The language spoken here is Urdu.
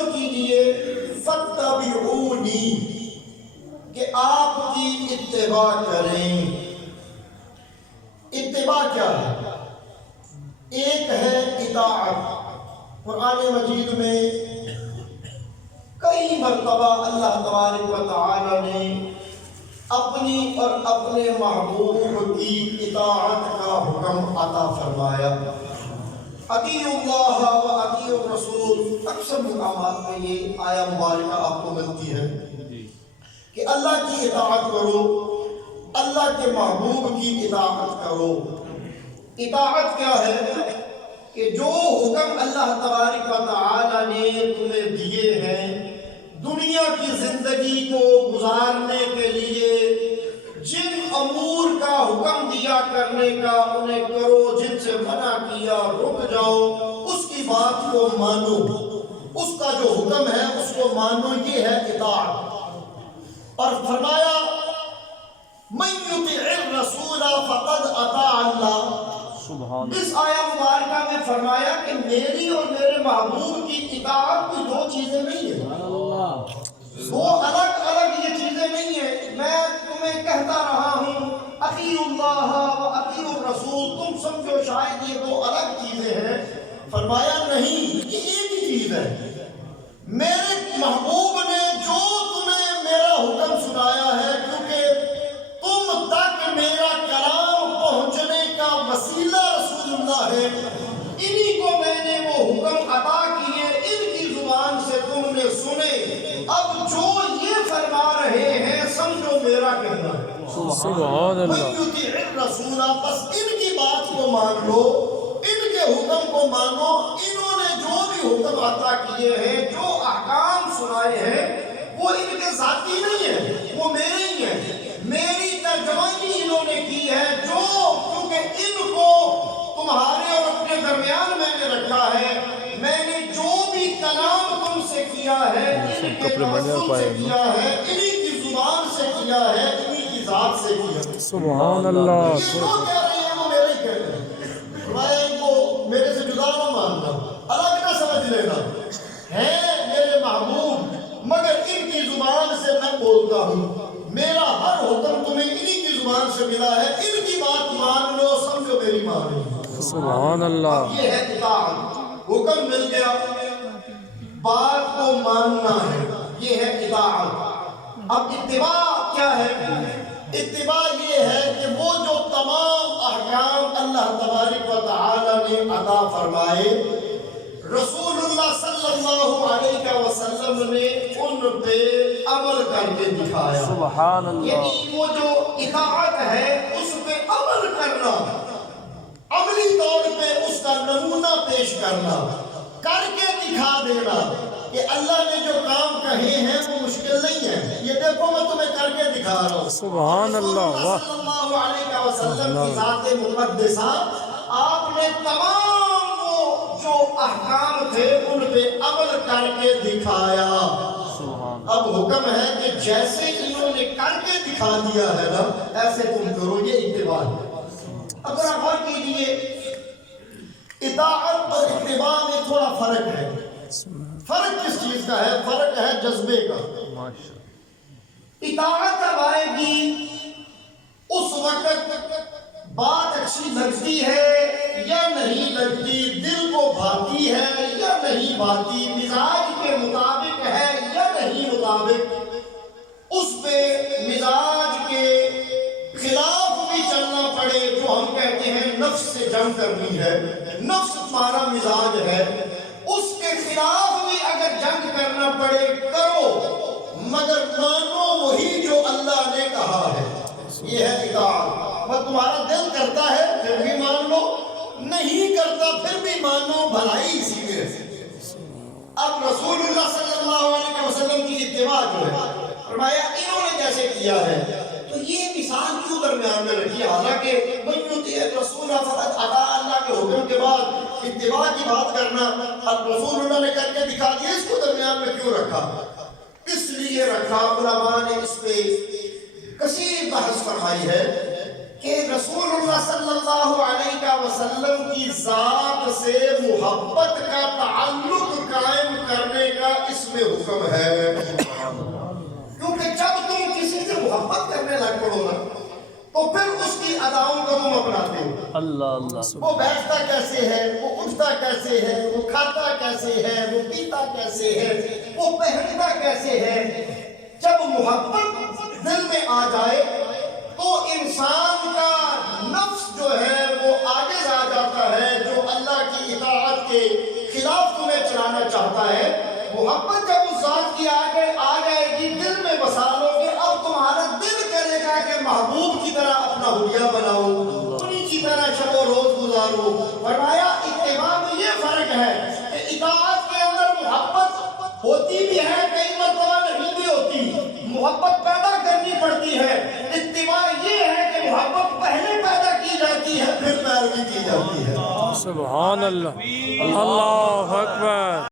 توجہ کیجئے فَاتَّبِعُونِی کہ آپ کی اتباع کریں۔ اتباع کیا ہے؟ ایک ہے اطاعت۔ قرآن مجید میں کئی مرتبہ اللہ تبارک و تعالی نے اپنی اور اپنے محبوب کی اطاعت کا حکم عطا فرمایا۔ اطیعوا اللہ و اطیعوا الرسول، اکثر مقامات میں یہ آیہ مبارکہ آپ کو ملتی ہے کہ اللہ کی اطاعت کرو، اللہ کے محبوب کی اطاعت کرو۔ اطاعت کیا ہے؟ کہ جو حکم اللہ تبارک و تعالی نے تمہیں دیے ہیں دنیا کی زندگی کو گزارنے کے لیے، جن امور کا حکم دیا کرنے کا انہیں کرو، جن سے منع کیا رک جاؤ، اس کی بات کو مانو، اس کا جو حکم ہے اس کو مانو، یہ ہے اطاعت۔ اور فرمایا من یطع الرسول فقد اطاع اللہ۔ اس آیہ مبارکہ میں فرمایا کہ میری اور میرے محبوب کی اطاعت کوئی دو چیزیں نہیں ہیں، دو الگ الگ یہ چیزیں نہیں ہیں۔ میں تمہیں کہتا رہا ہوں اطیعوا اللہ و اطیعوا الرسول، تم سمجھو شاید یہ دو الگ چیزیں ہیں۔ فرمایا نہیں، یہ ایک ہی چیز ہے۔ میرے محبوب نے جو تمہیں میرا حکم سنایا ہے، کیونکہ تم تک میرا کلام پہنچنے کا وسیلہ رسول اللہ ہے، انہی کو میں نے وہ حکم عطا کیے، ان کی زبان سے تم نے سنے۔ اب جو یہ فرما رہے ہیں سمجھو میرا کہنا ہے۔ سبحان اللہ۔ من یطع الرسول، بس ان کی بات کو مان لو، ان کے حکم کو مانو۔ انہوں نے جو بھی حکم عطا کیے ہیں، جو احکام سنائے ہیں، وہ ان کے ذاتی نہیں ہیں، وہ میرے ہی ہیں۔ میری ترجمانی انہوں نے کی ہے، جو کیونکہ ان کو تمہارے اور اپنے درمیان میں نے رکھا ہے، میں نے جو بھی کلام تم سے کیا ہے، ان کے توسل سے کیا ہے، انہی کی زبان سے کیا ہے، انہی کی ذات سے کیا ہے۔ سبحان اللہ۔ یہ جو کہہ رہے ہیں وہ میرے ہی کہہ رہے ہیں۔ فرمایا ان کو میرے سے جدا نہ ماننا، الگ نہ سمجھ لینا، ہیں میرے محبوب مگر ان کی زبان سے میں بولتا ہوں۔ میرا ہر حکم تمہیں انہی کی زبان سے ملا ہے، ان کی بات مان لو، سمجھو میری مان لو۔ سبحان اللہ۔ اب یہ ہے اطاعت، حکم مل گیا، بات کو ماننا ہے، یہ ہے اطاعت۔ اب اتباع کیا ہے؟ اتباع یہ ہے کہ وہ جو تمام احکام اللہ تبارک و تعالی نے عطا فرمائے، رسول اللہ صلی اللہ علیہ وسلم نے ان پہ عمل کر کے دکھایا۔ سبحان اللہ۔ یعنی وہ جو اطاعت ہے اس پہ عمل کرنا، عملی طور پہ اس کا نمونہ پیش کرنا، کر کے دکھا دینا کہ اللہ نے جو کام کہے ہیں وہ مشکل نہیں ہے، یہ دیکھو میں تمہیں کر کے دکھا رہا ہوں۔ سبحان اللہ۔ صلی اللہ علیہ وسلم کی ذات مقدسہ، آپ نے تمام وہ جو احکام تھے ان پہ عمل کر کے دکھایا۔ اب حکم ہے کہ جیسے انہوں نے کر کے دکھا دیا ہے نا، ایسے تم کرو، یہ اتباع ہے۔ اب ذرا غور کیجئے، اطاعت اور اتباع میں تھوڑا فرق ہے۔ فرق کس چیز کا ہے؟ فرق ہے جذبے کا۔ اطاعت اب آئے گی اس وقت بات اچھی لگتی ہے یا نہیں لگتی، دل کو بھاتی ہے یا نہیں بھاتی، مزاج کے مطابق ہے یا نہیں مطابق، اس پہ مزاج کے خلاف بھی چلنا پڑے، جو ہم کہتے ہیں نفس سے جنگ کرنی ہے، نفس تمہارا مزاج ہے، اس کے خلاف بھی اگر جنگ کرنا پڑے کرو، مگر مانو وہی جو اللہ نے کہا ہے، یہ ہے اطاعت۔ بس تمہارا دل کرتا ہے پھر بھی مان لو، نہیں کرتا پھر بھی مانو، بھلائی اسی میں ہے۔ اب رسول اللہ صلی اللہ علیہ وسلم کی اتباع جو ہے، فرمایا انہوں نے جیسے کیا ہے، تو یہ مثال کیوں درمیان میں رکھی؟ حالانکہ من یطع الرسول فقد اطاع اللہ کے حکم کے بعد اتباع کی بات کرنا، اب رسول اللہ نے کر کے دکھا دیا، اس کو درمیان میں کیوں رکھا؟ اس لیے رکھا، علماء نے اس پہ کثیر بحث فرمائی ہے کہ رسول اللہ صلی اللہ علیہ وسلم کی ذات سے محبت کا تعلق قائم کرنے کا اس میں حکم ہے، کیونکہ جب تم کسی سے محبت کرنے لگ پڑو نا تو پھر اس کی اداؤں کو تم اپناتے ہو۔ اللہ اللہ وہ بیٹھتا کیسے ہے، وہ اٹھتا کیسے ہے، وہ کھاتا کیسے ہے، وہ پیتا کیسے ہے، وہ پہنتا کیسے ہے۔ جب محبت دل میں آ جائے تو انسان کا نفس جو ہے وہ عاجز آ جاتا ہے، جو اللہ کی اطاعت کے خلاف تمہیں چلانا چاہتا ہے۔ محبت جب اس ذات کی آگے آ جائے گی، دل میں بسا لو گے، اب تمہارا دل کرے گا کہ محبوب کی طرح اپنا حلیہ بناؤ، انہی کی طرح شب و روز گزارو۔ فرمایا اتباع میں یہ فرق ہے کہ اطاعت کے اندر محبت ہوتی بھی ہے، کئی مرتبہ نہیں بھی ہوتی، محبت پیدا کرنی پڑتی ہے۔ اتباع یہ ہے کہ محبت پہلے پیدا کی جاتی ہے، پھر پیروی کی جاتی ہے۔ سبحان اللہ، اللہ اکبر۔